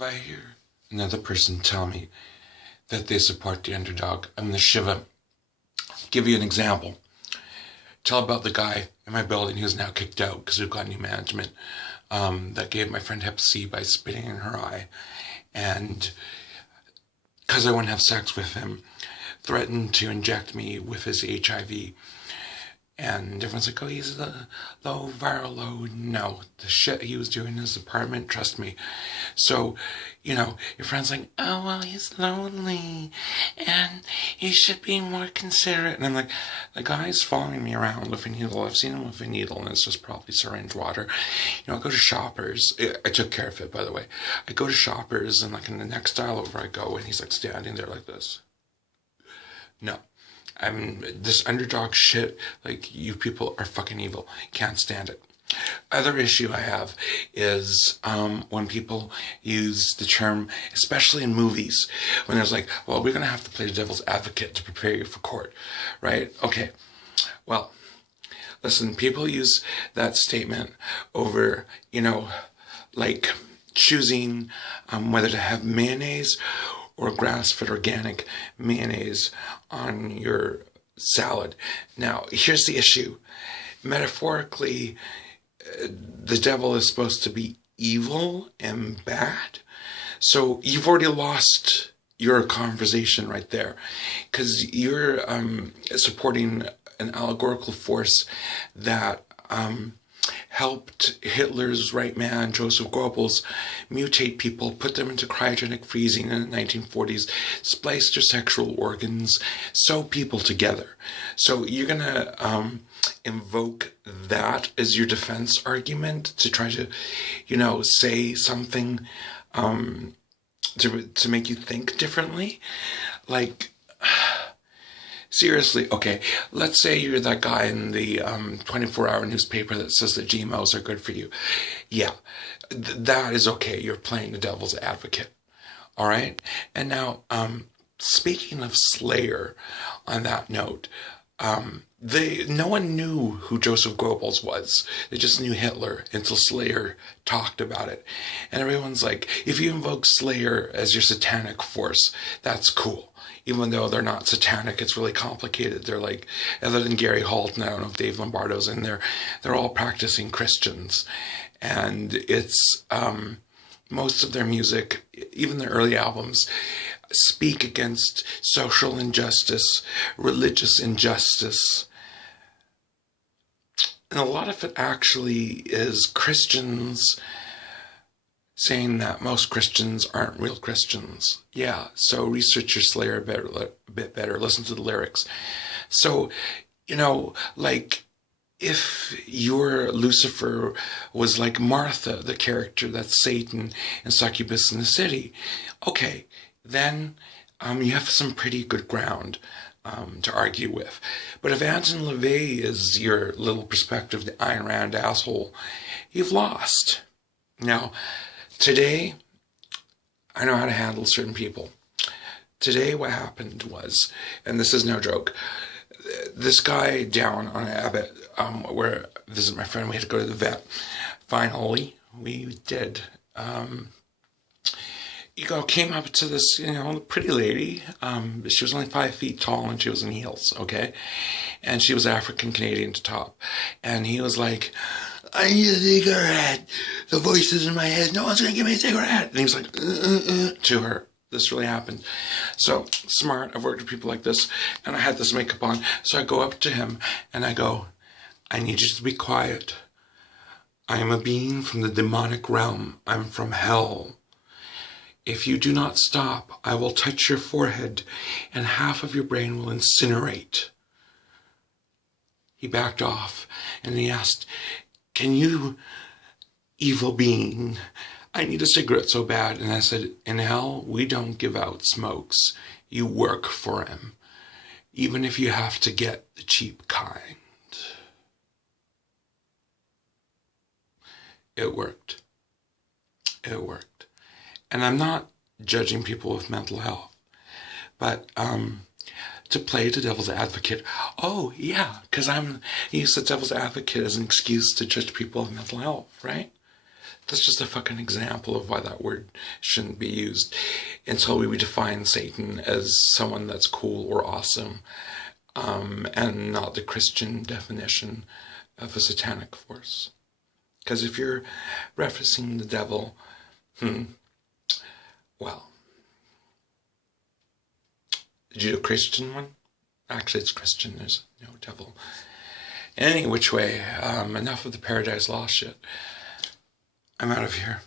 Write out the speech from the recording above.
If I hear another person tell me that they support the underdog, I'm going to shiver. Give you an example. Tell about the guy in my building who's now kicked out because we've got new management that gave my friend Hep C by spitting in her eye. And because I wouldn't have sex with him, threatened to inject me with his HIV. And everyone's like, oh, he's a low viral load. No, the shit he was doing in his apartment, trust me. So, you know, your friend's like, oh, well, he's lonely and he should be more considerate. And I'm like, the guy's following me around with a needle. I've seen him with a needle and it's just probably syringe water. You know, I go to Shoppers. I took care of it, by the way. I go to Shoppers and like in the next aisle over I go and he's like standing there like this. No. This underdog shit, like, you people are fucking evil. Can't stand it. Other issue I have is when people use the term, especially in movies, when there's like, well, we're going to have to play the devil's advocate to prepare you for court, right? Okay, well, listen, people use that statement over, you know, like choosing whether to have mayonnaise or grass-fed organic mayonnaise on your salad. Now, here's the issue. Metaphorically, the devil is supposed to be evil and bad. So you've already lost your conversation right there, because you're supporting an allegorical force that helped Hitler's right man, Joseph Goebbels, mutate people, put them into cryogenic freezing in the 1940s, splice their sexual organs, sew people together. So you're going to invoke that as your defense argument to try to, you know, say something to make you think differently? Like, seriously, okay, let's say you're that guy in the 24-hour newspaper that says that GMOs are good for you. Yeah, that is okay. You're playing the devil's advocate. All right? And now, speaking of Slayer, on that note, no one knew who Joseph Goebbels was. They just knew Hitler until Slayer talked about it. And everyone's like, if you invoke Slayer as your satanic force, that's cool. Even though they're not satanic, it's really complicated. They're like, other than Gary Holt, and I don't know if Dave Lombardo's in there, they're all practicing Christians. And it's, most of their music, even their early albums, speak against social injustice, religious injustice. And a lot of it actually is Christians saying that most Christians aren't real Christians. Yeah, so research your Slayer a bit better. Listen to the lyrics. So, you know, like, if your Lucifer was like Martha, the character that's Satan and Succubus in the City, okay, then you have some pretty good ground to argue with. But if Anton LaVey is your little perspective, the Ayn Rand asshole, you've lost. Now, today, I know how to handle certain people. Today, what happened was, and this is no joke, this guy down on Abbott, where I visit my friend, we had to go to the vet. Finally, we did. Came up to this, pretty lady. She was only 5 feet tall and she was in heels, okay? And she was African Canadian to top. And he was like, I need a cigarette. The voices in my head, no one's going to give me a cigarette. And he was like, to her. This really happened. So, smart. I've worked with people like this. And I had this makeup on. So I go up to him and I go, I need you to be quiet. I am a being from the demonic realm. I'm from hell. If you do not stop, I will touch your forehead and half of your brain will incinerate. He backed off and he asked, can you, evil being, I need a cigarette so bad. And I said, in hell, we don't give out smokes. You work for him, even if you have to get the cheap kind. It worked. It worked. And I'm not judging people with mental health, but to play the devil's advocate, oh yeah, because I use the devil's advocate as an excuse to judge people with mental health, right? That's just a fucking example of why that word shouldn't be used until we define Satan as someone that's cool or awesome, and not the Christian definition of a satanic force. Because if you're referencing the devil, well, the Judeo-Christian one? Actually, it's Christian, there's no devil. Any which way, enough of the Paradise Lost shit. I'm out of here.